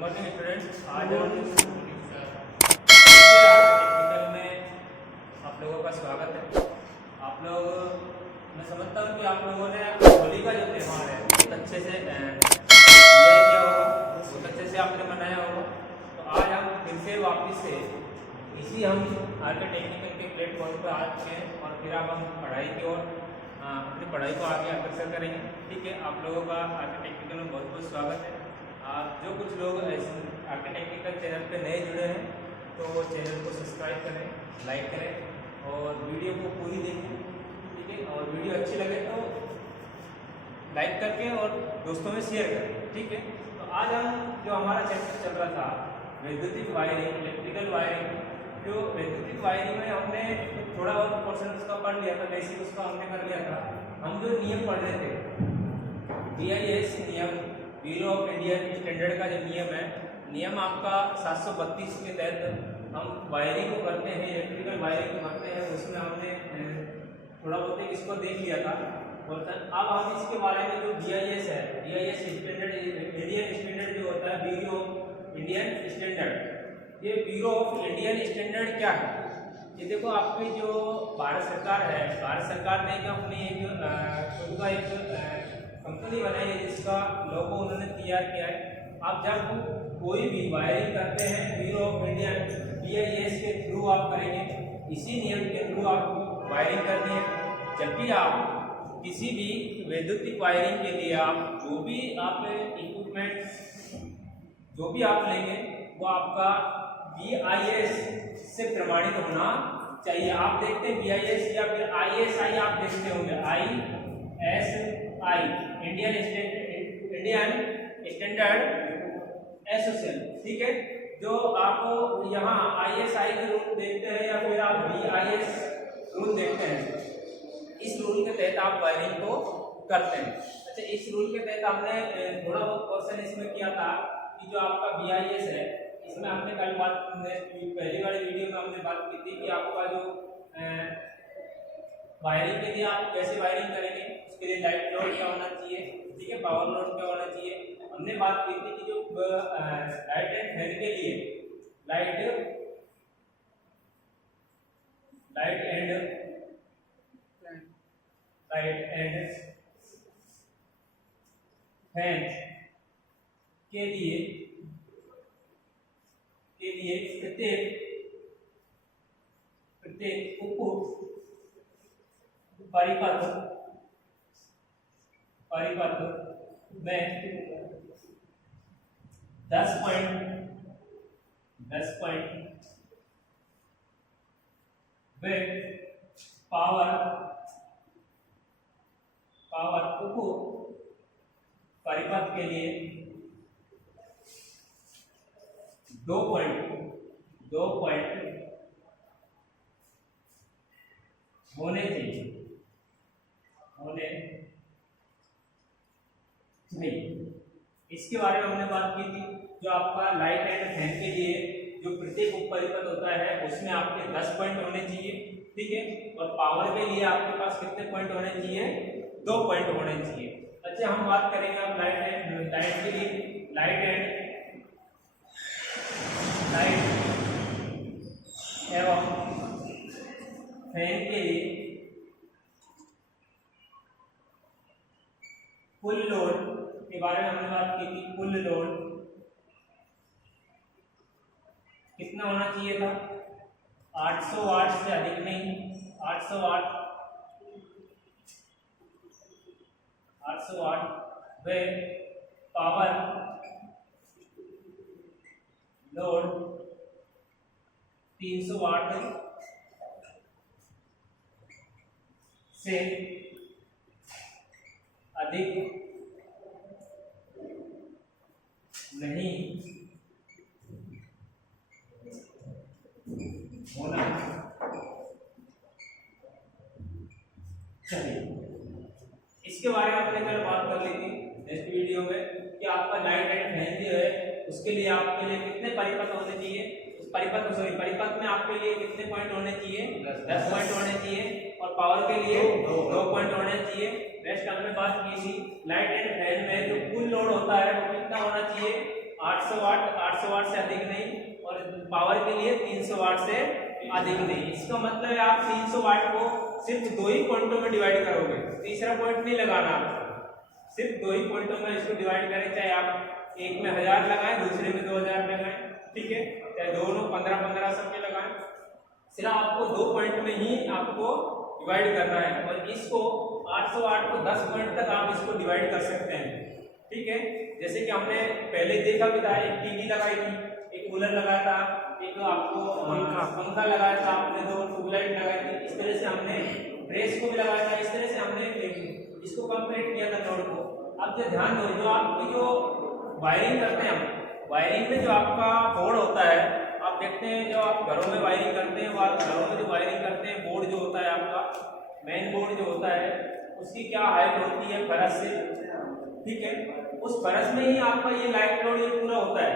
Morning students. आज हम technical में आप लोगों का स्वागत है। आप लोग, मैं समझता हूँ कि आप लोगों ने होली का जो त्यौहार है बहुत अच्छे से एंजॉय किया होगा, बहुत अच्छे से आपने मनाया होगा। तो आज हम फिर से वापस से इसी हम आगे टेक्निकल के प्लेटफॉर्म पर आ चुके हैं और फिर अब हम पढ़ाई की ओर अपनी पढ़ाई को आगे अग्रसर करेंगे। ठीक है, आप लोगों का आगे टेक्निकल में बहुत बहुत स्वागत है। जो कुछ लोग आगे टेक्निकल चैनल पे नए जुड़े हैं तो वो चैनल को सब्सक्राइब करें, लाइक करें और वीडियो को पूरी देखें। ठीक है, और वीडियो अच्छी लगे तो लाइक करके और दोस्तों में शेयर करें। ठीक है, तो आज हम जो हमारा चैप्टर चल रहा था वैद्युतिक वायरिंग, इलेक्ट्रिकल वायरिंग, जो वैद्युतिक वायरिंग में हमने थोड़ा बहुत पोर्शन उसका पढ़ लिया था, बेसिक उसका हमने कर लिया था। हम जो नियम पढ़ रहे थे BIS नियम, ब्यूरो ऑफ इंडियन स्टैंडर्ड का जो नियम है, नियम आपका 732 के तहत हम वायरिंग को करते हैं, इलेक्ट्रिकल वायरिंग को करते हैं। उसमें हमने थोड़ा बहुत इसको देख लिया था। और अब हम इसके बारे में जो BIS है, BIS स्टैंडर्ड, इंडियन स्टैंडर्ड जो होता है, ब्यूरो ऑफ इंडियन स्टैंडर्ड, ये ब्यूरो ऑफ इंडियन स्टैंडर्ड क्या है? ये देखो, आपकी जो भारत सरकार है, भारत सरकार ने क्या अपनी एक खुद का एक कंपनी बनाई है जिसका लोगो उन्होंने तैयार किया है। आप जब कोई भी वायरिंग करते हैं ब्यूरो ऑफ इंडिया BIS के थ्रू आप करेंगे, इसी नियम के थ्रू आपको वायरिंग करनी है। जब भी आप किसी भी वैद्युतिक वायरिंग के लिए आप जो भी आप इक्विपमेंट जो भी आप लेंगे वो आपका BIS से प्रमाणित होना चाहिए। आप देखते हैं BIS या फिर ISI आप देखते होंगे, ISI इंडियन स्टैंडर्ड एसोसिएशन। ठीक है, जो आप यहाँ ISI के रूल देखते हैं या फिर आप BIS रूल देखते हैं, इस रूल के तहत आप वायरिंग को करते हैं। अच्छा, इस रूल के तहत हमने थोड़ा बहुत क्वेश्चन इसमें किया था कि जो आपका BIS है, इसमें हमने कल बात, पहली वाली वीडियो में हमने बात की थी कि आपका जो वायरिंग के लिए आप कैसे वायरिंग करेंगे, उसके लिए लाइट लोड क्या होना चाहिए, ठीक है, पावर लोड क्या होना चाहिए। हमने बात की थी कि जो लाइट एंड फैन के लिए लाइट एंड फैन के लिए प्रत्येक उप परिपथ में 10 पॉइंट वे पावर उप परिपथ के लिए 2 पॉइंट होने चाहिए। इसके बारे में हमने बात की थी। जो आपका लाइट एंड फैन के लिए जो प्रत्येक उप परिपथ होता है उसमें आपके 10 पॉइंट होने चाहिए। ठीक है, और पावर के लिए आपके पास कितने पॉइंट होने चाहिए? 2 पॉइंट होने चाहिए। अच्छा, हम बात करेंगे अब लाइट के लिए, लाइट एवं फैन के लिए फुल लोड के बारे में हमने बात की थी। फुल लोड कितना होना चाहिए था? 800 वाट से अधिक नहीं, 800 वाट वे पावर लोड 300 वाट से अधिक नहीं होना चाहिए। इसके बारे में हमने कल बात कर ली थी नेक्स्ट वीडियो में कि आपका लाइट एंड फैन जो है उसके लिए आपके लिए कितने परिपथ होने चाहिए। परिपथ में आपके लिए कितने पॉइंट होने चाहिए? 10 पॉइंट होने चाहिए। और पावर के लिए 2 पॉइंट होने चाहिए। नेक्स्ट हमने बात की थी लाइट एंड फैन में जो कुल लोड होता है वो कितना होना चाहिए? 800 वाट से अधिक नहीं, और पावर के लिए 300 वाट से अधिक नहीं। इसका मतलब है आप 300 वाट को सिर्फ 2 ही पॉइंटों में डिवाइड करोगे, तीसरा पॉइंट नहीं लगाना, सिर्फ 2 ही पॉइंटों में इसको डिवाइड करें, चाहे आप एक में 1000 लगाएं, दूसरे में 2000 लगाएं, ठीक है, चाहे दोनों 15-15 सबके लगाएं, सिर्फ आपको 2 पॉइंट में ही आपको डिवाइड करना है। और इसको 800 वाट को 10 पॉइंट तक आप इसको डिवाइड कर सकते हैं, ठीक है। जैसे कि हमने पहले देखा भी था, एक टीवी लगाई थी, एक कूलर लगाया था, एक आपको पंखा लगाया था, आपने 2 ट्यूबलाइट लगाई थी, इस तरह से हमने प्रेस को भी लगाया था, इस तरह से हमने इसको कंप्लीट किया था नोड को। अब जो ध्यान दो, जो आपकी जो वायरिंग करते हैं हम, वायरिंग में जो आपका बोर्ड होता है, आप देखते हैं जो आप घरों में वायरिंग करते हैं, घरों में जो वायरिंग करते हैं, बोर्ड जो होता है आपका मेन बोर्ड जो होता है, उसकी क्या हाइट होती है फरस से, ठीक है, उस फरस में ही आपका ये लाइट लोड ये पूरा होता है,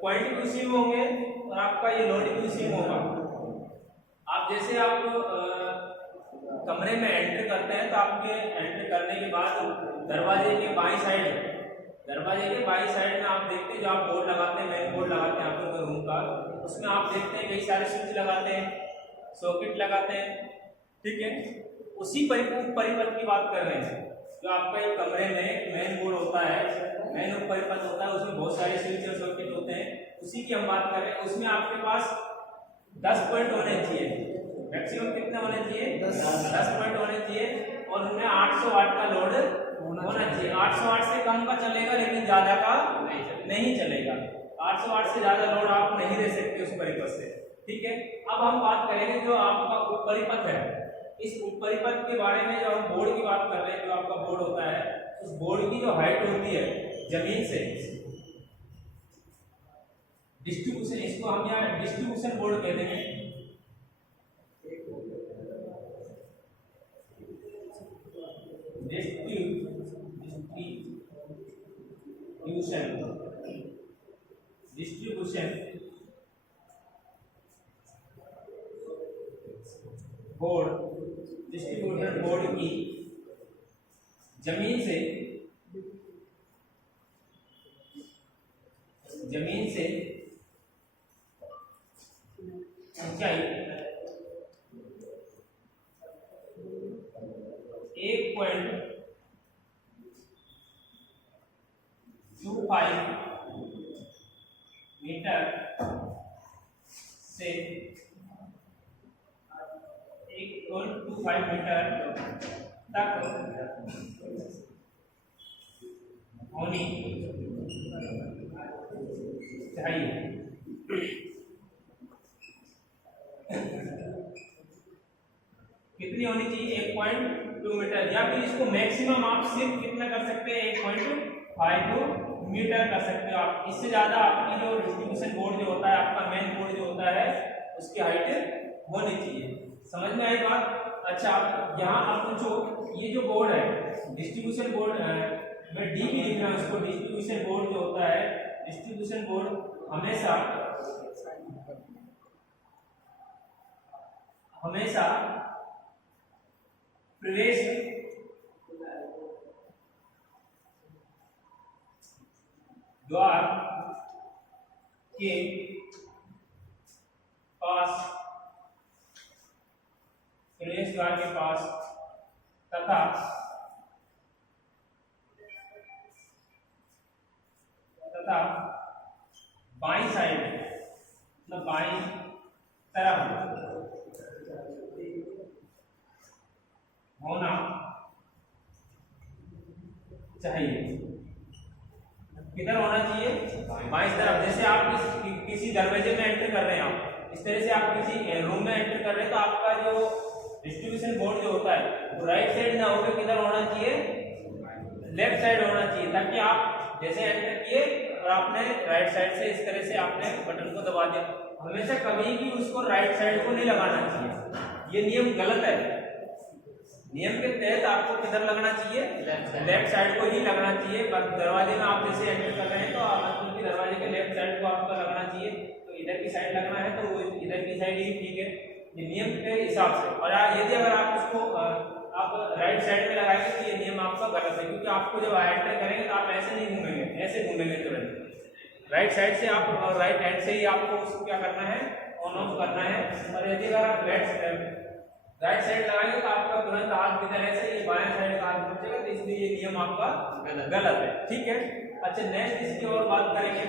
क्वालिटी भी उसी में होंगे और आपका ये लोड भी उसी में होगा। आप जैसे आप कमरे में एंटर करते हैं, तो आपके एंटर करने के बाद दरवाजे के बाईं साइड में आप देखते हैं, जो आप बोर्ड लगाते हैं, मेन बोर्ड लगाते हैं आपके रूम का, उसमें आप देखते हैं कई सारे स्विच लगाते हैं, सॉकेट लगाते हैं, ठीक है। उसी परिपथ की बात कर रहे हैं, जो आपका एक कमरे में मेन बोर्ड होता है, मेन परिपथ होता है, उसमें बहुत सारे स्विच और सॉकेट होते हैं, उसी की हम बात कर रहे हैं। उसमें आपके पास 10 पॉइंट होने चाहिए, मैक्सिमम कितने होने चाहिए, 10 पॉइंट होने चाहिए, और उनमें 800 वाट का लोड होना चाहिए। 800 वाट से कम का चलेगा, लेकिन ज्यादा का नहीं चलेगा। 800 वाट से ज्यादा लोड आप नहीं दे सकते उस परिपथ से, ठीक है। अब हम बात करेंगे जो आपका परिपथ है, इस परिपथ के बारे में, जो हम बोर्ड की बात कर रहे हैं, जो आपका बोर्ड होता है, उस बोर्ड की जो हाइट होती है जमीन से, डिस्ट्रीब्यूशन, इसको हम यहाँ डिस्ट्रीब्यूशन बोर्ड कहते हैं, डिस्ट्रीब्यूशन बोर्ड, डिस्ट्रीब्यूटर बोर्ड की जमीन से ऊंचाई 1.25 मीटर से 1.25 मीटर तक होनी चाहिए। कितनी होनी चाहिए, 1.2 मीटर, या फिर इसको मैक्सिमम आप सिर्फ कितना कर सकते हैं, 1.5 मीटर कर सकते हो आप। इससे ज्यादा आपकी जो डिस्ट्रीब्यूशन बोर्ड जो होता है, आपका मेन बोर्ड जो होता है, उसकी हाइट होनी चाहिए। समझ में आई बात? अच्छा, यहाँ आप पूछो, ये जो बोर्ड है डिस्ट्रीब्यूशन बोर्ड, मैं डी भी लिख रहा हूँ इसको, डिस्ट्रीब्यूशन बोर्ड जो होता है, डिस्ट्रीब्यूशन बोर्ड हमेशा प्रवेश द्वार के पास तथा बाईं साइड, मतलब बाईं तरफ होना चाहिए। किधर होना चाहिए, बाईं तरफ। जैसे आप किसी दरवाजे में एंटर कर रहे हैं, आप इस तरह से आप किसी रूम में एंटर कर रहे हैं, तो आपका जो डिस्ट्रीब्यूशन बोर्ड जो होता है वो राइट साइड ना होकर किधर होना चाहिए, लेफ्ट साइड होना चाहिए, ताकि आप जैसे एंटर किए और आपने राइट साइड से इस तरह से आपने बटन को दबा दिया, हमेशा कभी भी उसको राइट साइड को नहीं लगाना चाहिए, ये नियम गलत है। नियम के तहत आपको किधर लगना चाहिए, लेफ्ट साइड को ही लगना चाहिए। दरवाजे में आप जैसे एंटर कर रहे हैं, तो क्योंकि दरवाजे के लेफ्ट साइड को आपका लगना चाहिए, तो इधर की साइड लगना है तो इधर की साइड ही ठीक है, ये नियम के हिसाब से। और यदि अगर आप इसको आप राइट साइड में लगाएंगे तो ये नियम आपका गलत है, क्योंकि आपको जब एंटर करेंगे तो आप ऐसे नहीं घूमेंगे, ऐसे घूमेंगे तुरंत, राइट साइड से आप राइट हैंड से ही आपको उसको क्या करना है, ऑन ऑफ करना है। और यदि अगर आप राइट साइड लगाएंगे तो आपका तुरंत हाथ की तरह से ये बाएं साइड का हाथ पहुंचेगा, तो इसलिए ये नियम आपका गलत है। ठीक है, अच्छा नेक्स्ट इसकी और बात करेंगे।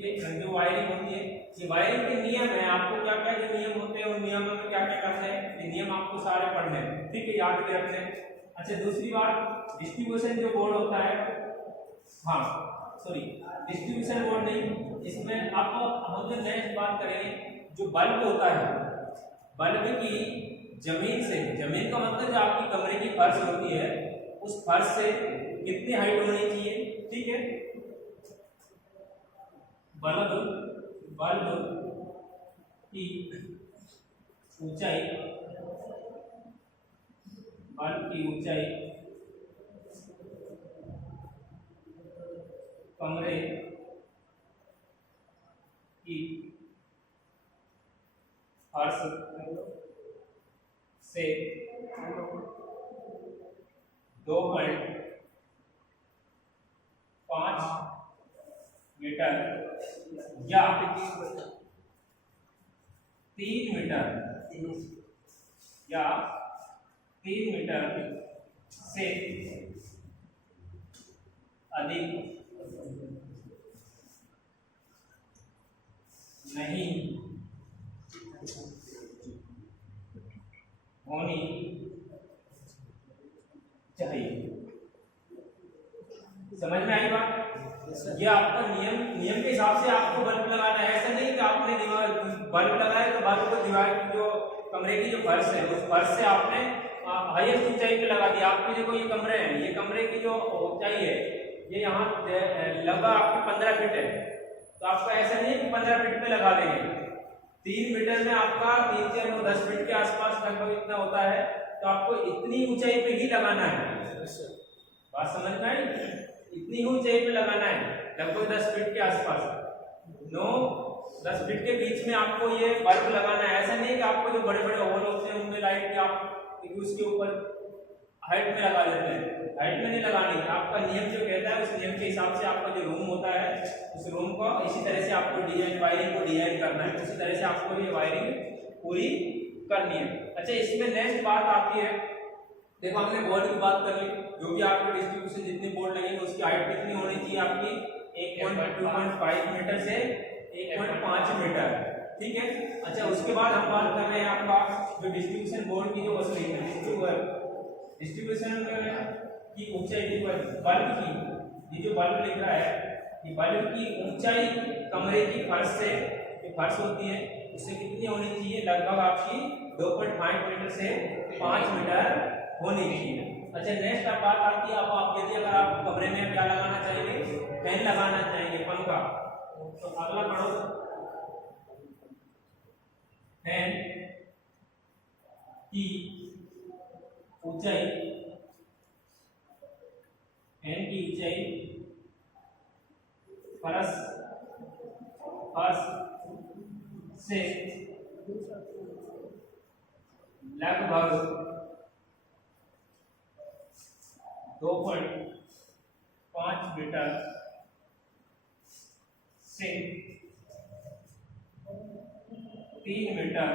ये जो वायरिंग होती है, ये वायरिंग के नियम है, आपको क्या क्या जो नियम होते हैं उन नियमों में क्या क्या करते हैं, ये नियम आपको सारे पढ़ने हैं। ठीक है, याद भी रखने हैं। अच्छा दूसरी बात, डिस्ट्रीब्यूशन जो बोर्ड होता है, हाँ सॉरी डिस्ट्रीब्यूशन बोर्ड नहीं, इसमें आपको हम जो नेक्स्ट बात करेंगे, जो बल्ब होता है, बल्ब की जमीन से, जमीन का मतलब जो आपकी कमरे की फर्श होती है, उस फर्श से कितनी हाइट होनी चाहिए। ठीक है, बल्ब की ऊंचाई, बल्ब की ऊंचाई कमरे की फर्श से 2.5 मीटर या 3 मीटर या 3 मीटर से अधिक नहीं होनी चाहिए। समझ में आई बात? ये आपका नियम के हिसाब से आपको बल्ब लगाना है। ऐसा नहीं कि आपने दीवार बल्ब लगाया तो बल्ब को दीवार की जो कमरे की जो फर्श है, उस फर्श से आपने हाईएस्ट ऊंचाई पे लगा दिया। आपके देखो ये कमरे हैं, ये कमरे की जो ऊंचाई है ये यहाँ लगभग आपकी 15 फीट है, तो आपका ऐसा नहीं है कि 15 फीट पे लगा देंगे। 3 मीटर में आपका 3 4 9 10 फीट के आसपास लगभग इतना होता है, तो आपको इतनी ऊंचाई पे ही लगाना है। बात समझ में आई? इतनी ऊंचाई पे लगाना है, लगभग 10 फीट के आसपास, 9-10 फीट के बीच में आपको ये बल्ब लगाना है। ऐसा नहीं कि आपको जो बड़े बड़े होल होते हैं उनमें लाइट की आप उसके ऊपर हाइट में लगा देते हैं, हाइट में नहीं लगानी है। आपका नियम जो कहता है उस नियम के हिसाब से आपका जो रूम होता है, उस रूम को इसी तरह से आपको वायरिंग को डिजाइन करना है, उसी तरह से आपको ये वायरिंग पूरी करनी है। अच्छा इसमें नेक्स्ट बात आती है, देखो हमने बोर्ड की बात कर ली, जो भी आपके डिस्ट्रीब्यूशन जितने बोर्ड लगेंगे उसकी हाइट कितनी होनी चाहिए आपकी 1.5 मीटर से 1.5 मीटर। ठीक है, अच्छा उसके बाद हम बात कर रहे हैं आपका जो डिस्ट्रीब्यूशन बोर्ड की जो वसूली है, डिस्ट्रीब्यूशन की ऊंचाई बल्ब की, ये जो बल्ब लिख रहा है, ये बल्ब की ऊंचाई कमरे की फर्श से, जो फर्श होती है उससे कितनी होनी चाहिए, लगभग आपकी 2.5 मीटर से 5 मीटर होनी चाहिए। अच्छा नेक्स्ट अब बात आती है, अब आप यदि अगर आप कमरे में क्या लगाना चाहेंगे, फैन लगाना चाहेंगे, पंखा, तो अगला पढ़ो, फैन की ऊंचाई, फैन की ऊंचाई फर्श से लगभग 2.5 मीटर से 3 मीटर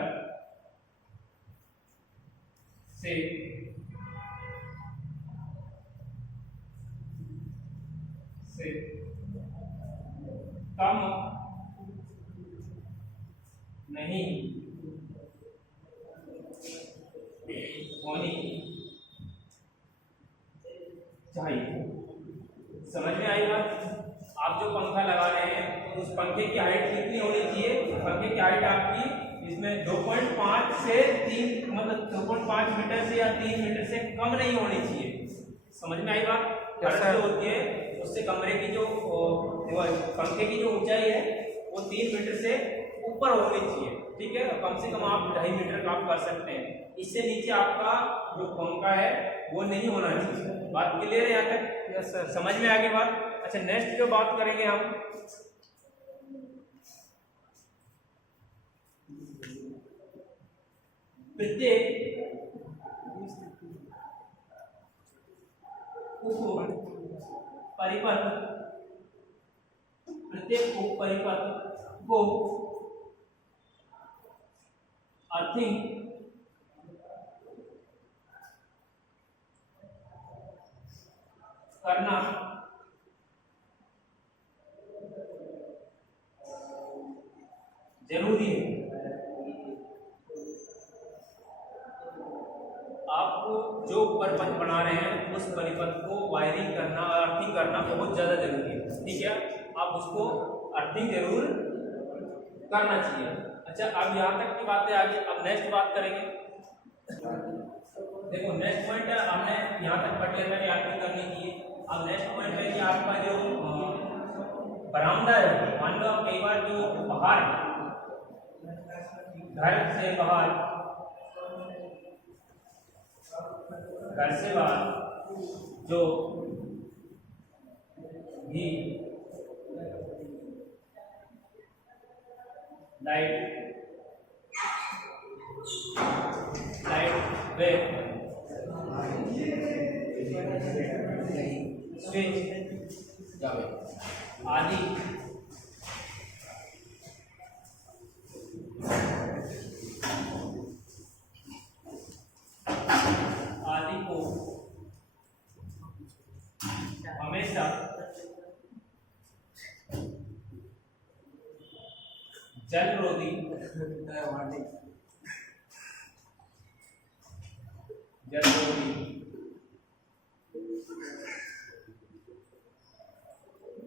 से कम नहीं होनी चाहिए। समझ में आई बात? आप जो पंखा लगा रहे हैं उस पंखे की हाइट कितनी होनी चाहिए, पंखे की हाइट आपकी इसमें 2.5 से 3 मतलब 2.5 मीटर से या 3 मीटर से कम नहीं होनी चाहिए। समझ में आई बात? फर्श जो होती है उससे कमरे की जो पंखे की जो ऊंचाई है वो 3 मीटर से ऊपर होनी चाहिए। ठीक है, कम से कम आप 2.5 मीटर का आप कर सकते हैं, इससे नीचे आपका जो पंखा है वो नहीं होना चाहिए। बात क्लियर है यहाँ तक? यस सर, समझ में आगे बात? अच्छा नेक्स्ट जो बात करेंगे हम, प्रत्येक परिपथ प्रत्येक उप परिपथ को अर्थिंग करना जरूरी है। आप जो परिपथ बना रहे हैं उस परिपथ को वायरिंग करना और अर्थिंग करना बहुत ज़्यादा जरूरी है, ठीक है। आप उसको अर्थिंग जरूर करना चाहिए। अच्छा, अब यहाँ तक की बात है, आगे अब नेक्स्ट बात करेंगे। देखो नेक्स्ट पॉइंट है, हमने यहाँ तक पढ़ लिया था कि अर्थिंग करनी चाहिए। अब नेक्स्ट पॉइंट है कि आपका जो बरामदा है, मान लो कई बार जो बाहर घर से बाहर जो भी लाइट वे स्विच आदि को हमेशा जलरोधी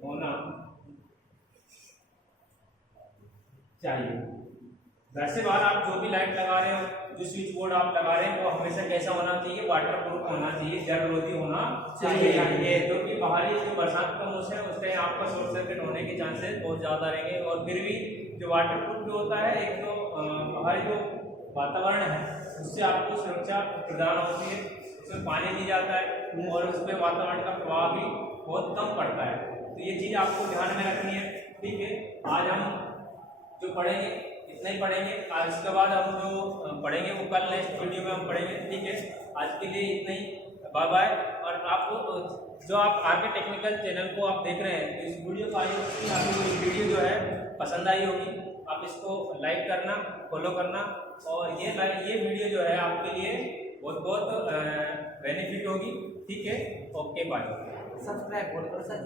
होना चाहिए। घर से बाहर आप जो भी लाइट लगा रहे हो, जो स्विच बोर्ड आप लगा रहे हैं, वो हमेशा कैसा होना चाहिए? वाटर प्रूफ होना चाहिए, जलरोधी होना चाहिए। क्योंकि बाहरी जो बरसात का मौसम है उस टाइम आपका शॉर्ट सर्किट होने के चांसेस बहुत ज़्यादा रहेंगे। और फिर भी जो वाटर प्रूफ जो होता है, एक तो बाहरी जो वातावरण है उससे आपको सुरक्षा प्रदान होती है, उसमें पानी दी जाता है और उसमें वातावरण का प्रभाव भी बहुत कम पड़ता है। तो ये चीज़ आपको ध्यान में रखनी है, ठीक है। आज हम जो पढ़ेंगे इतना ही पढ़ेंगे। आज के बाद हम जो पढ़ेंगे वो कल नेक्स्ट वीडियो में हम पढ़ेंगे, ठीक है। आज के लिए इतना ही, बाय बाय। और आपको जो आप आगे टेक्निकल चैनल को आप देख रहे हैं, तो इस वीडियो को आपको ये वीडियो जो है पसंद आई होगी। आप इसको लाइक करना, फॉलो करना, और ये वीडियो जो है आपके लिए बहुत बहुत बेनिफिट होगी, ठीक है। Okay bye. सब्सक्राइब करो सर।